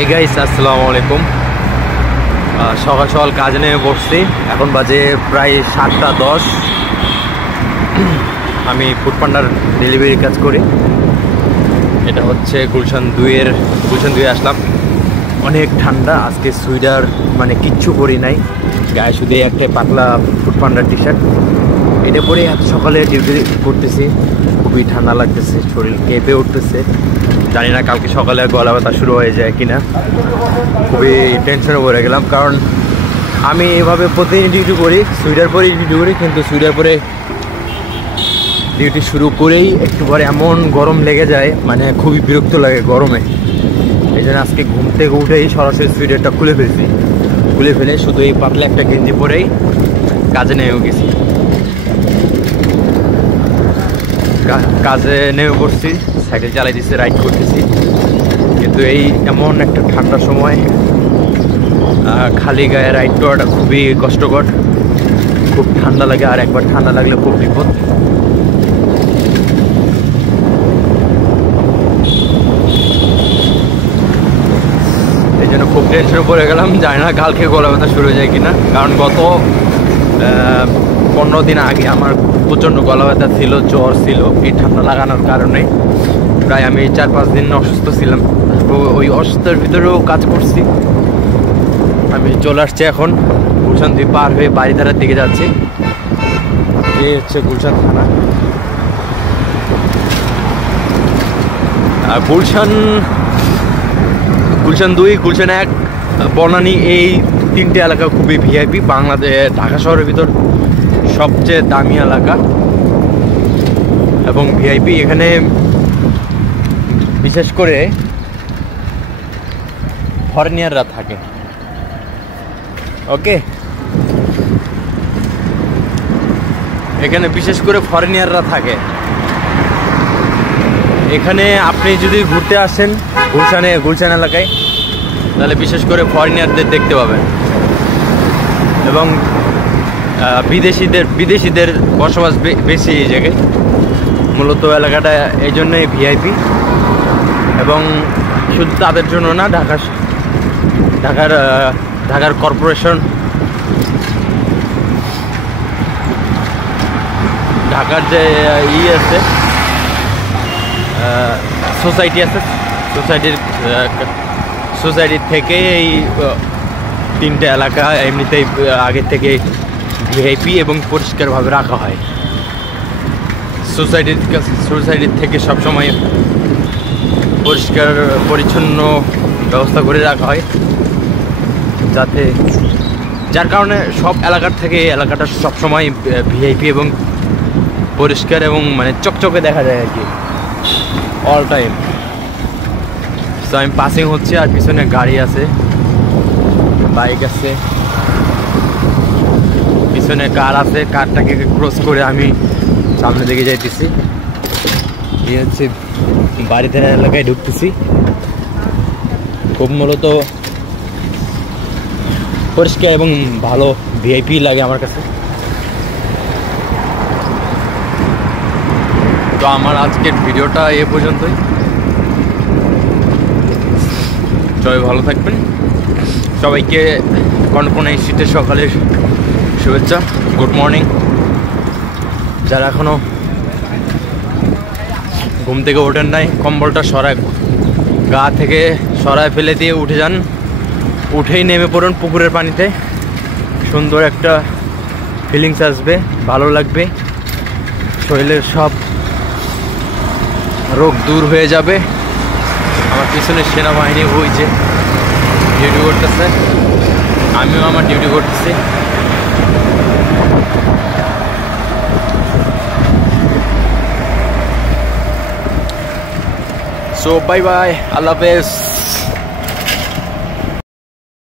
এই গাইস আসসালামু আলাইকুম। সকাল সকাল কাজে নেমে পড়ছি। এখন বাজে প্রায় 7টা 10। আমি ফুড পান্ডার ডেলিভারি কাজ করি। এটা হচ্ছে গুলশান 2 আসলাম। অনেক ঠান্ডা আজকে, সুইডার মানে কিচ্ছু পরি নাই, গায়ে শুধু একটা পাতলা ফুড পান্ডার টি শার্ট। এটা পরে এত সকালে ডিউটি করতেছি, খুবই ঠান্ডা লাগতেছে, শরীর কেঁপে উঠতেছে। জানি না কালকে সকালে গলা ব্যথা শুরু হয়ে যায় কিনা, খুবই টেনশনে পড়ে গেলাম। কারণ আমি এভাবে প্রতিদিন ডিউটি করি, সুইডার পরে ডিউটি করি, কিন্তু সুইডার পরে ডিউটি শুরু করেই একটু পরে এমন গরম লেগে যায়, মানে খুবই বিরক্ত লাগে গরমে। এই জন্য আজকে ঘুম থেকে উঠেই সরাসরি সুইডারটা খুলে ফেলে শুধু এই পাতলা একটা গেঞ্জি পরেই কাজে নেমে গেছি। কাজে নেমে পড়ছি, সাইকেল চালাই দিচ্ছি, রাইড করতেছি। কিন্তু এই এমন একটা ঠান্ডার সময় খালি গায়ে রাইড করাটা খুবই কষ্টকর, খুব ঠান্ডা লাগে। আর একবার ঠান্ডা লাগলে খুব বিপদ। এই জন্য খুব টেনশনে পড়ে গেলাম, জানি না কালকে গলা ব্যথা শুরু হয়ে যায় কিনা। কারণ গত 15 দিন আগে আমার প্রচণ্ড গলা ব্যথা ছিল, জ্বর ছিল, এই ঠান্ডা লাগানোর কারণে। প্রায় আমি 4-5 দিন অসুস্থ ছিলাম। তো ওই অসুস্থের ভিতরেও কাজ করছি। আমি চলে আসছি এখন গুলশান 2 পার হয়ে বাড়িধারার দিকে যাচ্ছি। এই হচ্ছে গুলশান থানা। গুলশান 2, গুলশান 1, বনানী, এই 3টে এলাকা খুবই ভিআইপি। বাংলাদেশ ঢাকা শহরের ভিতর সবচেয়ে দামি এলাকা এবং ভিআইপি। এখানে বিশেষ করে ফরেনিয়াররা থাকে। ওকে, এখানে বিশেষ করে ফরেনিয়াররা থাকে। এখানে আপনি যদি ঘুরতে আসেন গুলশান এলাকায়, তাহলে বিশেষ করে ফরেনিয়ারদের দেখতে পাবেন। এবং বিদেশিদের বসবাস বেশি এই জায়গায়। মূলত এলাকাটা এই জন্যই ভিআইপি। এবং শুধু তাদের জন্য না, ঢাকার কর্পোরেশন, ঢাকার যে আছে সোসাইটি আছে, সোসাইটির থেকে এই 3টে এলাকা এমনিতেই আগের থেকে ভিআইপি এবং পরিষ্কারভাবে রাখা হয়। সোসাইটির থেকে সবসময় পরিষ্কার পরিচ্ছন্ন ব্যবস্থা করে রাখা হয়, যার কারণে সব এলাকার থেকে এই এলাকাটা সবসময় ভিআইপি এবং পরিষ্কার এবং মানে চকচকে দেখা যায় আর কি, অল টাইম। তো আমি পাসিং হচ্ছে, আর পিছনে গাড়ি আছে, বাইক আছে, পিছনে কার আছে। কারটাকে ক্রস করে আমি সামনের দিকে যাইতেছি। এই হচ্ছে বাড়িতে এলাকায় ঢুকতেছি। খুব মূলত পরিষ্কার এবং ভালো ভিআইপি লাগে আমার কাছে। তো আমার আজকের ভিডিওটা এ পর্যন্তই। সবাই ভালো থাকবেন। সবাইকে কনকনে শীতের সকালের শুভেচ্ছা, গুড মর্নিং। যারা এখনো ঘুম থেকে ওঠেন নাই, কম্বলটা গা থেকে সরায় ফেলে দিয়ে উঠে যান। উঠেই নেমে পড়ুন পুকুরের পানিতে। সুন্দর একটা ফিলিংস আসবে, ভালো লাগবে, শরীরের সব রোগ দূর হয়ে যাবে। আমার পিছনে সেনাবাহিনী হয়েছে, ডিউটি করতেছে, আমিও আমার ডিউটি করতেছি। সো বাই বাই, আল্লাহ হাফেজ।